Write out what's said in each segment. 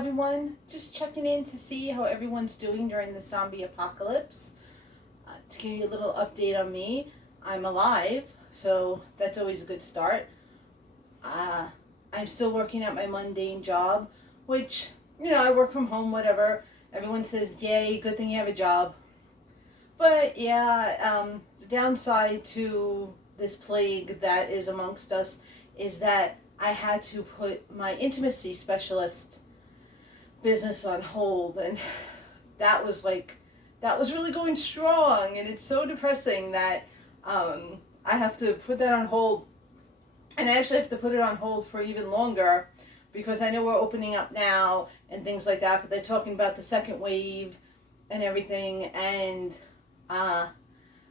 everyone. Just checking in to see how everyone's doing during the zombie apocalypse. To give you a little update on me, I'm alive, so that's always a good start. I'm still working at my mundane job, which, I work from home, whatever. Everyone says, yay, good thing you have a job. But the downside to this plague that is amongst us is that I had to put my intimacy specialist business on hold, and that was really going strong, and it's so depressing that I have to put that on hold, and I actually have to put it on hold for even longer because I know we're opening up now and things like that, but they're talking about the second wave and everything, and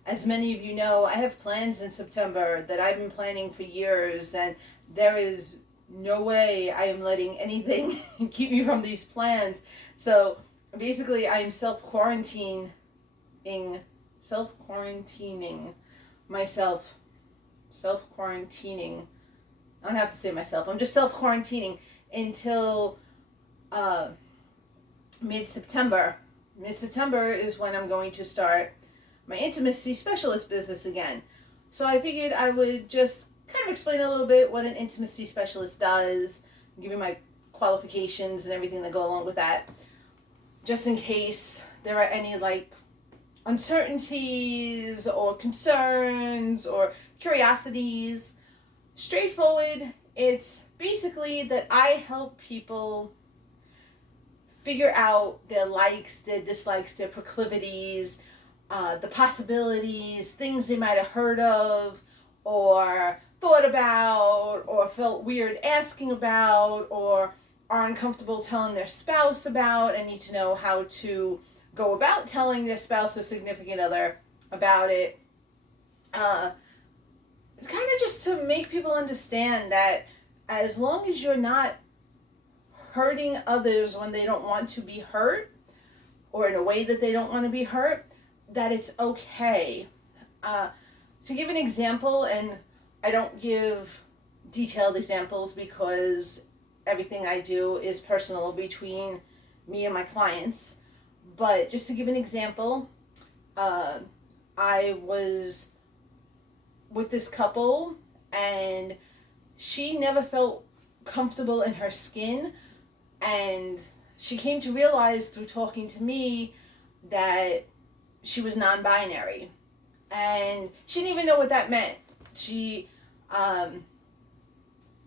as many of you know, I have plans in September that I've been planning for years, and there is no way I am letting anything keep me from these plans. So basically, I am self-quarantining myself. Self-quarantining. I don't have to say myself. I'm just self-quarantining until mid-September. Mid-September is when I'm going to start my intimacy specialist business again. So I figured I would just kind of explain a little bit what an intimacy specialist does, give you my qualifications and everything that go along with that, just in case there are any uncertainties or concerns or curiosities. Straightforward, it's basically that I help people figure out their likes, their dislikes, their proclivities, the possibilities, things they might have heard of or thought about or felt weird asking about or are uncomfortable telling their spouse about and need to know how to go about telling their spouse or significant other about it. It's kind of just to make people understand that as long as you're not hurting others when they don't want to be hurt or in a way that they don't want to be hurt, that it's okay. To give an example, and I don't give detailed examples because everything I do is personal between me and my clients, but just to give an example, I was with this couple and she never felt comfortable in her skin, and she came to realize through talking to me that she was non-binary, and she didn't even know what that meant. She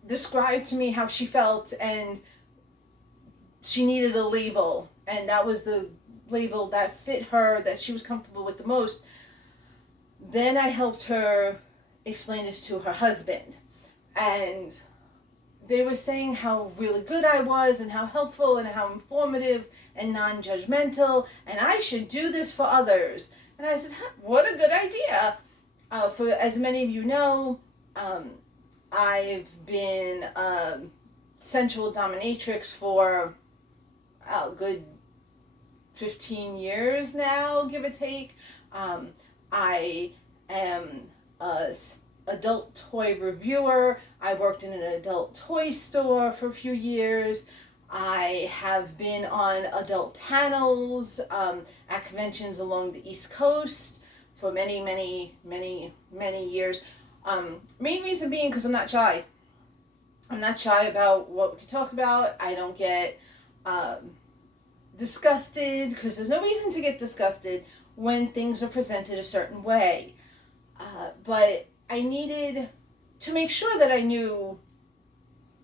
described to me how she felt, and she needed a label, and that was the label that fit her, that she was comfortable with the most. Then I helped her explain this to her husband, and they were saying how really good I was and how helpful and how informative and non-judgmental, and I should do this for others. And I said, what a good idea. For as many of you know, I've been sensual dominatrix for a good 15 years now, give or take. I am a adult toy reviewer. I worked in an adult toy store for a few years. I have been on adult panels at conventions along the East Coast for many years. Main reason being because I'm not shy. I'm not shy about what we can talk about. I don't get disgusted, because there's no reason to get disgusted when things are presented a certain way. But I needed to make sure that I knew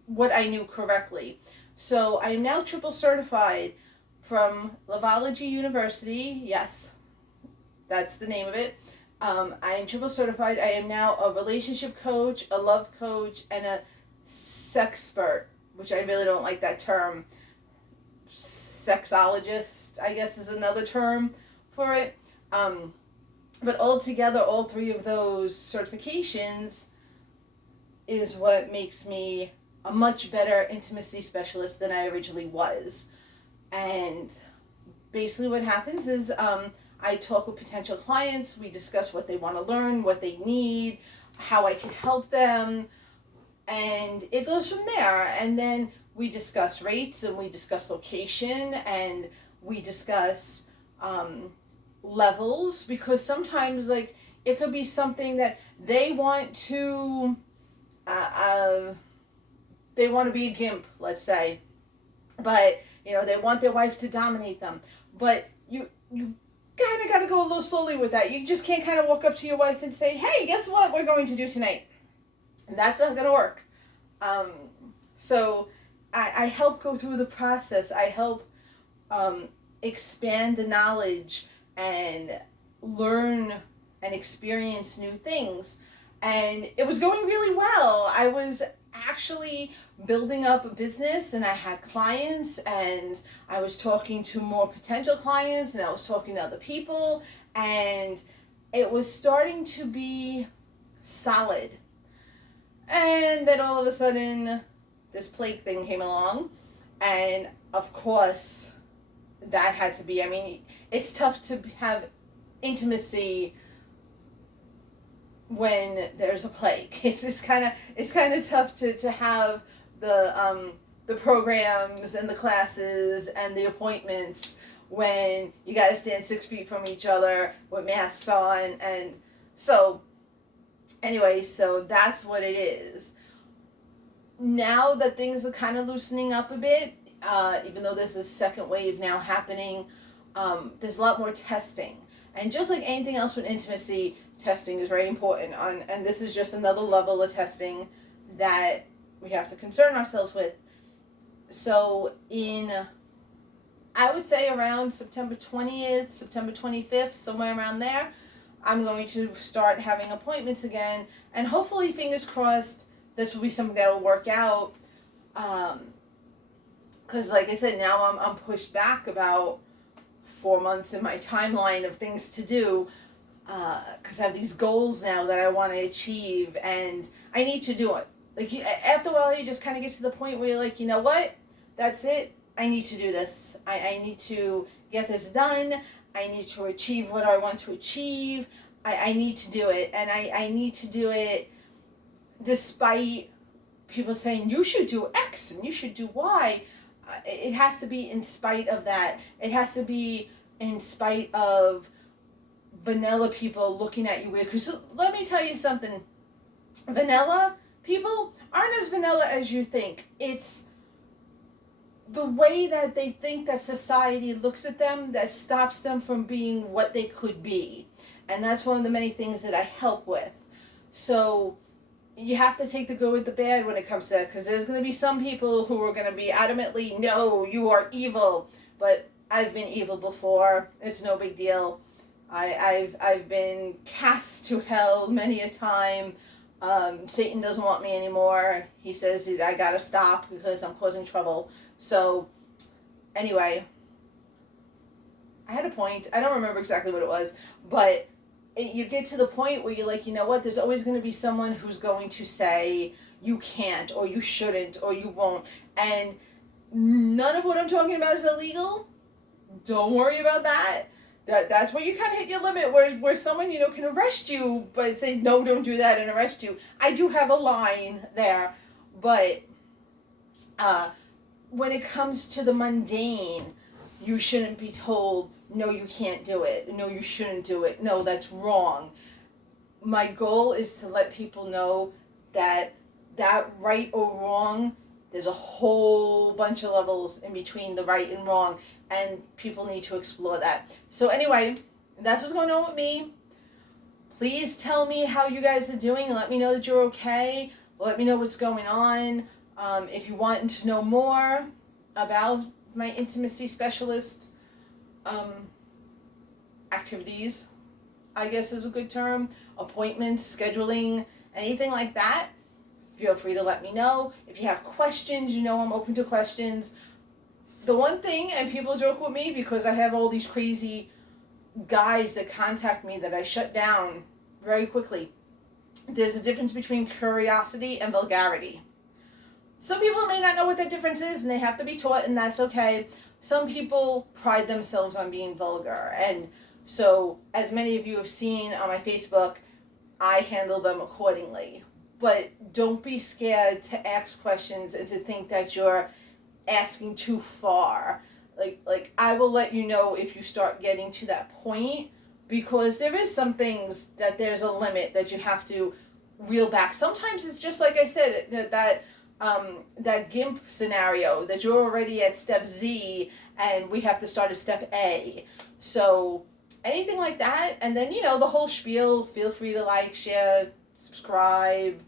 what I knew correctly. So I am now triple certified from Lavology University. Yes, that's the name of it. I am triple certified. I am now a relationship coach, a love coach, and a sexpert, which I really don't like that term. Sexologist, I guess, is another term for it. But altogether, all three of those certifications is what makes me a much better intimacy specialist than I originally was. And basically what happens is I talk with potential clients, we discuss what they want to learn, what they need, how I can help them, and it goes from there. And then we discuss rates and we discuss location and we discuss levels, because sometimes like it could be something that they want to be a gimp, let's say, but they want their wife to dominate them, but you kind of got to go a little slowly with that. You just can't kind of walk up to your wife and say, hey, guess what we're going to do tonight? And that's not going to work. So I help go through the process. I help expand the knowledge and learn and experience new things. And it was going really well. I was actually building up a business, and I had clients, and I was talking to more potential clients, and I was talking to other people, and it was starting to be solid. And then all of a sudden this plague thing came along, and of course that had to be, I mean, it's tough to have intimacy when there's a plague. It's kind of tough to have the programs and the classes and the appointments when you got to stand 6 feet from each other with masks on. And so anyway, so that's what it is. Now that things are kind of loosening up a bit, even though there's a second wave now happening, there's a lot more testing. And just like anything else with intimacy, testing is very important. And this is just another level of testing that we have to concern ourselves with. So I would say around September 20th, September 25th, somewhere around there, I'm going to start having appointments again. And hopefully, fingers crossed, this will be something that will work out. Because like I said, now I'm pushed back about 4 months in my timeline of things to do, because I have these goals now that I want to achieve, and I need to do it. Like, after a while, you just kind of get to the point where you're like, you know what? That's it. I need to do this. I need to get this done. I need to achieve what I want to achieve. I need to do it. And I need to do it despite people saying, you should do X and you should do Y. It has to be in spite of that. It has to be in spite of vanilla people looking at you weird. Because let me tell you something. Vanilla people aren't as vanilla as you think. It's the way that they think that society looks at them that stops them from being what they could be. And that's one of the many things that I help with. So you have to take the good with the bad when it comes to that, because there's going to be some people who are going to be adamantly, no, you are evil. But I've been evil before. It's no big deal. I've been cast to hell many a time. Satan doesn't want me anymore. He says I gotta stop because I'm causing trouble. So anyway, I had a point. I don't remember exactly what it was, but you get to the point where you're like, you know what, there's always going to be someone who's going to say you can't, or you shouldn't, or you won't. And none of what I'm talking about is illegal. Don't worry about that. That's where you kind of hit your limit, where someone, can arrest you, but say, no, don't do that, and arrest you. I do have a line there, but when it comes to the mundane, you shouldn't be told, no, you can't do it. No, you shouldn't do it. No, that's wrong. My goal is to let people know that right or wrong, there's a whole bunch of levels in between the right and wrong, and people need to explore that. So anyway, that's what's going on with me. Please tell me how you guys are doing. Let me know that you're okay. Let me know what's going on. If you want to know more about my intimacy specialist activities, I guess is a good term, appointments, scheduling, anything like that, feel free to let me know. If you have questions, I'm open to questions. The one thing, and people joke with me because I have all these crazy guys that contact me that I shut down very quickly. There's a difference between curiosity and vulgarity. Some people may not know what that difference is, and they have to be taught, and that's okay. Some people pride themselves on being vulgar, and so as many of you have seen on my Facebook, I handle them accordingly. But don't be scared to ask questions and to think that you're asking too far. Like I will let you know if you start getting to that point, because there is some things that there's a limit that you have to reel back. Sometimes it's just like I said, that GIMP scenario that you're already at step Z and we have to start at step A. So anything like that, and then the whole spiel. Feel free to like, share, subscribe,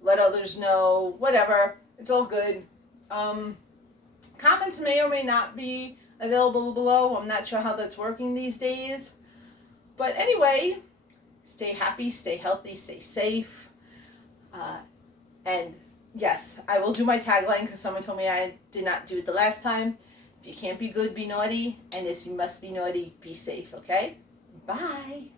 let others know, whatever. It's all good. Comments may or may not be available below. I'm not sure how that's working these days. But anyway, stay happy, stay healthy, stay safe. And yes, I will do my tagline because someone told me I did not do it the last time. If you can't be good, be naughty. And if you must be naughty, be safe, okay? Bye.